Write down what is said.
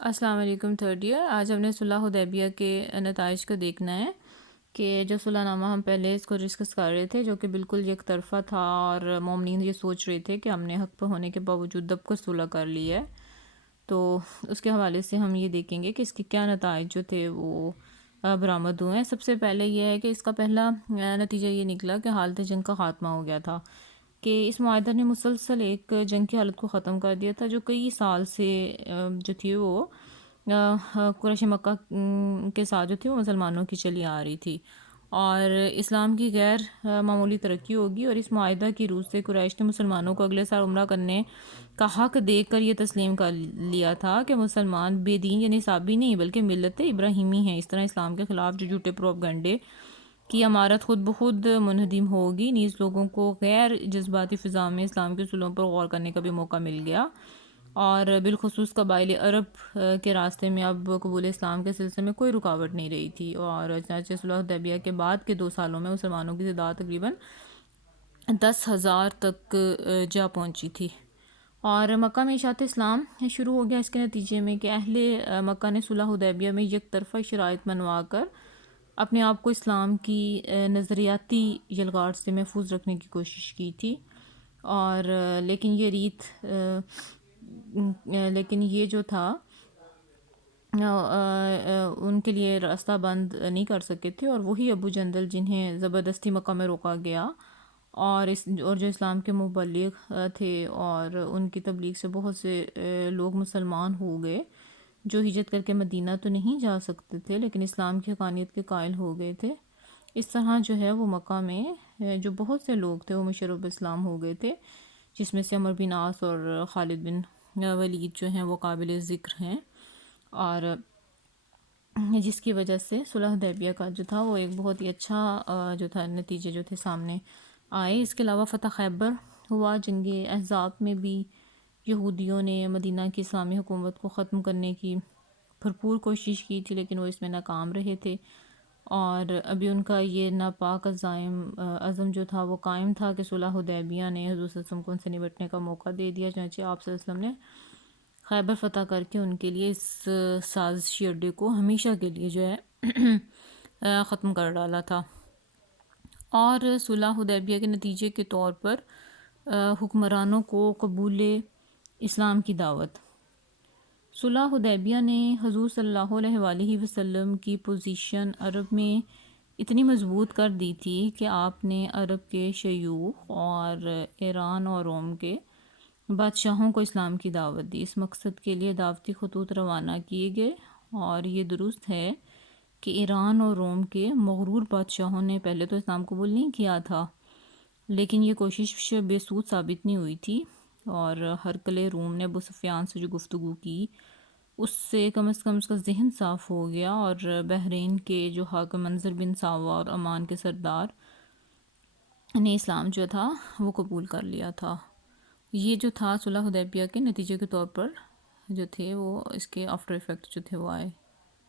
السلام علیکم third year. آج ہم نے صلح حدیبیہ کے نتائج کو دیکھنا ہے کہ جو صلح نامہ ہم پہلے اس کو ڈسکس کر رہے تھے، جو کہ بالکل یک طرفہ تھا اور مومنین یہ سوچ رہے تھے کہ ہم نے حق پہ ہونے کے باوجود دب کر صلح کر لی ہے، تو اس کے حوالے سے ہم یہ دیکھیں گے کہ اس کے کیا نتائج جو تھے وہ برآمد ہوئے ہیں۔ سب سے پہلے یہ ہے کہ اس کا پہلا نتیجہ یہ نکلا کہ حالت جنگ کا خاتمہ ہو گیا تھا، کہ اس معاہدہ نے مسلسل ایک جنگ کی حالت کو ختم کر دیا تھا جو کئی سال سے جو تھی وہ قریش مکہ کے ساتھ جو تھی وہ مسلمانوں کی چلی آ رہی تھی، اور اسلام کی غیر معمولی ترقی ہوگی، اور اس معاہدہ کی روح سے قریش نے مسلمانوں کو اگلے سال عمرہ کرنے کا حق دے کر یہ تسلیم کر لیا تھا کہ مسلمان بے دین یعنی صابی نہیں بلکہ ملت ابراہیمی ہیں۔ اس طرح اسلام کے خلاف جو جھوٹے پروپیگنڈے کی عمارت خود بخود منہدم ہوگی، نیز لوگوں کو غیر جذباتی فضا میں اسلام کے اصولوں پر غور کرنے کا بھی موقع مل گیا، اور بالخصوص قبائل عرب کے راستے میں اب قبول اسلام کے سلسلے میں کوئی رکاوٹ نہیں رہی تھی، اور چنانچہ صلح حدیبیہ کے بعد کے 2 سالوں میں مسلمانوں کی تعداد تقریباً 10,000 تک جا پہنچی تھی، اور مکہ میں اشاعت اسلام شروع ہو گیا۔ اس کے نتیجے میں کہ اہل مکہ نے صلح حدیبیہ میں یک طرفہ شرائط منوا کر اپنے آپ کو اسلام کی نظریاتی یلغار سے محفوظ رکھنے کی کوشش کی تھی، اور لیکن یہ جو تھا ان کے لیے راستہ بند نہیں کر سکے تھے، اور وہی ابو جندل جنہیں زبردستی مکہ میں روکا گیا، اور جو اسلام کے مبلغ تھے، اور ان کی تبلیغ سے بہت سے لوگ مسلمان ہو گئے جو ہجرت کر کے مدینہ تو نہیں جا سکتے تھے لیکن اسلام کی حقانیت کے قائل ہو گئے تھے۔ اس طرح جو ہے وہ مکہ میں جو بہت سے لوگ تھے وہ مشرب اسلام ہو گئے تھے، جس میں سے عمر بن عاص اور خالد بن ولید جو ہیں وہ قابل ذکر ہیں، اور جس کی وجہ سے صلح حدیبیہ کا جو تھا وہ ایک بہت ہی اچھا جو تھا نتیجے جو تھے سامنے آئے۔ اس کے علاوہ فتح خیبر ہوا۔ جنگ احزاب میں بھی یہودیوں نے مدینہ کی اسلامی حکومت کو ختم کرنے کی بھرپور کوشش کی تھی، لیکن وہ اس میں ناکام رہے تھے، اور ابھی ان کا یہ ناپاک عزم جو تھا وہ قائم تھا کہ صلح حدیبیہ نے حضور صلی اللہ علیہ وسلم کو ان سے نمٹنے کا موقع دے دیا، چنانچہ آپ صلی اللہ علیہ وسلم نے خیبر فتح کر کے ان کے لیے اس سازشی اڈے کو ہمیشہ کے لیے جو ہے ختم کر ڈالا تھا۔ اور صلح حدیبیہ کے نتیجے کے طور پر حکمرانوں کو قبول اسلام کی دعوت۔ صلح حدیبیہ نے حضور صلی اللہ علیہ وآلہ وسلم کی پوزیشن عرب میں اتنی مضبوط کر دی تھی کہ آپ نے عرب کے شیوخ اور ایران اور روم کے بادشاہوں کو اسلام کی دعوت دی۔ اس مقصد کے لیے دعوتی خطوط روانہ کیے گئے، اور یہ درست ہے کہ ایران اور روم کے مغرور بادشاہوں نے پہلے تو اسلام قبول نہیں کیا تھا، لیکن یہ کوشش بے سود ثابت نہیں ہوئی تھی، اور ہرقل روم نے ابو سفیان سے جو گفتگو کی اس سے کم از کم اس کا ذہن صاف ہو گیا، اور بحرین کے جو حاکم منظر بن ساوا اور عمان کے سردار نے اسلام جو تھا وہ قبول کر لیا تھا۔ یہ جو تھا صلح حدیبیہ کے نتیجے کے طور پر جو تھے وہ اس کے آفٹر ایفیکٹ جو تھے وہ آئے۔